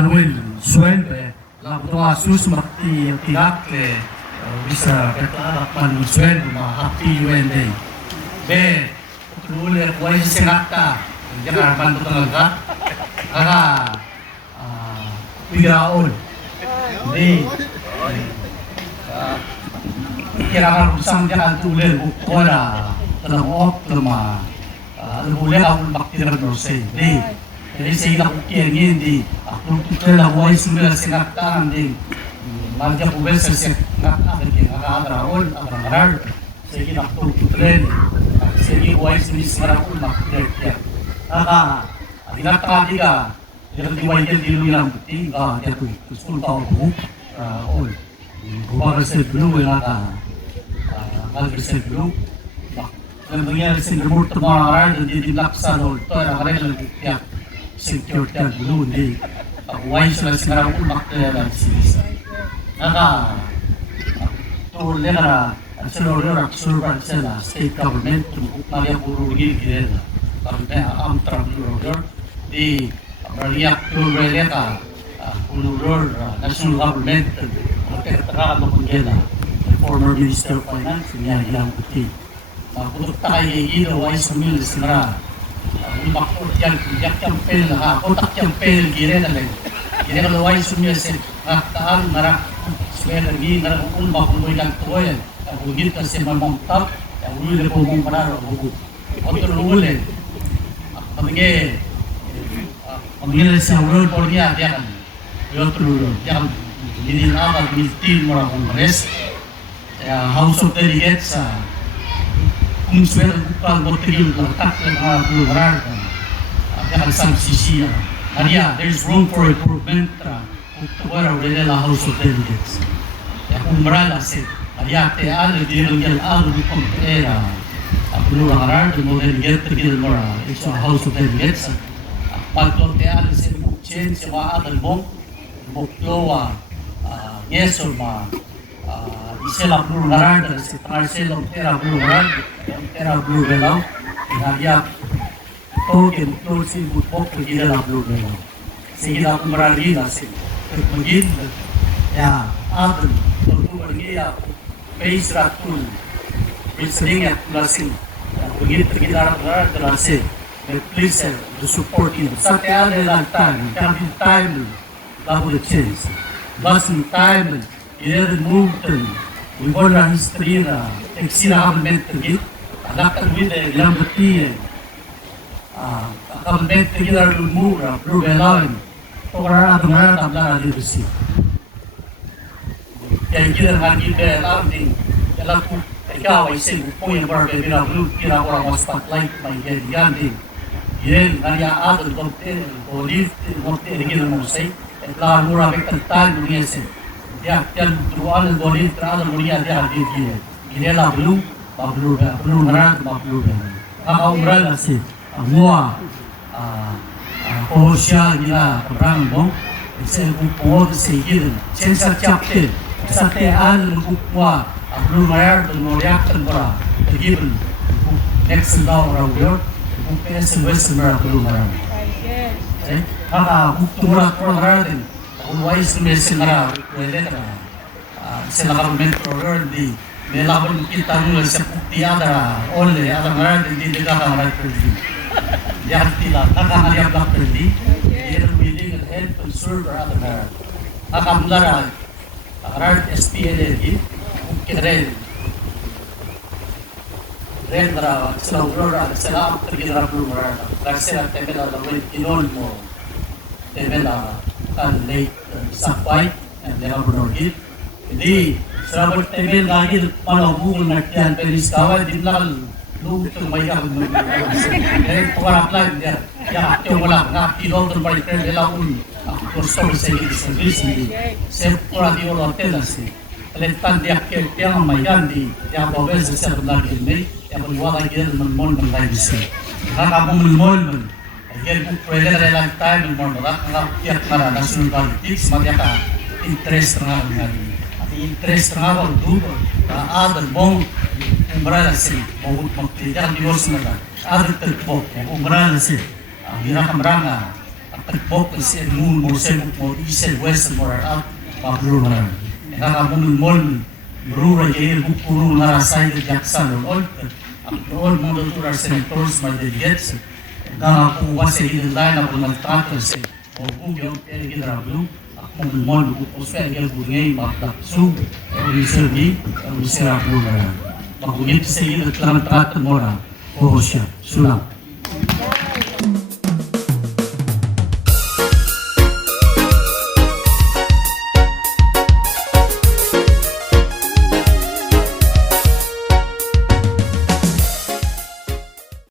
Manuel Suelve, la kutunga susumati tinakle, bisa ketalapan Suelve, happy UND. Be, tulule kuwai sinakta, jangan bantu talaga, kaka piraon. Di, kira-kira kusang jangan tulil ukora, talangok, lumuli ako baktiran dose. Jadi sila kukiangin di akong tutela kuwai sumila sinaktaan di Magja Kuabes sa sinaktaan di nakakaraon ang rangarar sige akong tutelen sige kuwai sumisira akong baktiran Naka ka yang diwajib di luar putih dia tu sul tahu bu ol gua rasa dulu rasa dulu dan dia rasa gemur temaran dan dia dilaksan ol tu ada lagi tiap security dulu di wise lah sekarang umak dan sis tu lera seluruh survey sela state government tu maria buru gini sampai antara dulu di Baliak Tureleta, Ulurur, National Government, Tertera Mapungela, former Minister of Finance, niya Hilang Puti. Kutuk tayo gino, ay sumil sinara. Umakot yan, yak yampel, kotak yampel, gire na lang. Gire ka laway sumil sin, taan, narak, sumil lagi, narak ulma, kung may lang tuwayan. Bugit ka siya mamamtap, ulit na po mong panaro, bugit. Kontor ulit. Kamingin, Pagkira sa world for niya, dia kan dinilawag miltin mo ang Congress, House of Delegates, kung swel ang botigil ng takil ng lugar, dia kan subsisi. There's room for improvement where already la House of Delegates. Kung marala si, te ano, dinilagyan ano di pagkaera, lugar, di mo delegate, tigil mo sa House of Delegates, pagkontean sa bukchen sa mga atalbong, buklowa, yeso ba, isela blugarad, sa parcel tera blugarad, tera blugalaw, inagyak, token, closing, bukbok, pagkila blugalaw. Sige na akong maralina, magin, atal, pagkumargiya, face ratul, listening at klasin, pagkila klasin, please to support him. Sa kaya lang time, bago the chance. But in time, in every movement, we want our history na government to get. Anak with the Lambati, government to get our move, blue line, or other man of the leadership. Kaya kita lagi landing, dalam ikaw ay say, point of our pinaka spotlight by Yandy. Yan, kaya ato konten o lift konten gila mo say et la mura bektan dunia se dia kan dual boleh terada dunia dia di dia ini la blue merah blue kalau umrah sih semua Osha gila perang bom se buat seguir sensa chapter sate al bukwa blue merah dan moriak tanpa given next now around kung peso Western belum marami. Tumulak ko natin. Kung wais mesin na pwede na sila government program di melabon kita mula sa putiada only alam natin hindi nakakalat pwede. Yan tila nakakaliap lang pwede. Yan willing and help and serve other natin. Nakamulara akarat SPLA kung kinarel Red Rawa, sila Aurora, sila ang tergira Aurora, kasi sila temela lawin kinon mo, temela kan late sakway, and they have Aurora. Hindi, sila mo temel lagi malabungan na kiyan, pero iskaway, di lang luto mayag mo. Eh, puwarap lang, yung wala, nga kinon to by friend, nila kung customer service, sempura di wala tenasi. Letan dia yang mayan di yang bawa sesat benar gini yang berbuat lagi menmol mengai bisi. Karena kamu menmol dia bukan dalam time menmol lah. Kalau tiap mana nasional politik semuanya interest tengah mengali. Interest tengah kalau dulu ada bom umbrella sih, bom tidak di luar sana. Ada terpok umbrella sih. Bila kamranga Bok is in moon more seven more east and west and more out pagrunar. Nakamunmon rural jail puro narasay de Jackson all modular senators my delegates. Nakakuha sa ilang line na pagmaltrato sa Bugyo Gilablu. Mon uspe gel bugay matlak su reservi ang sira rural. Magunit sa ilang maltrato mora. Oh siya, sulang.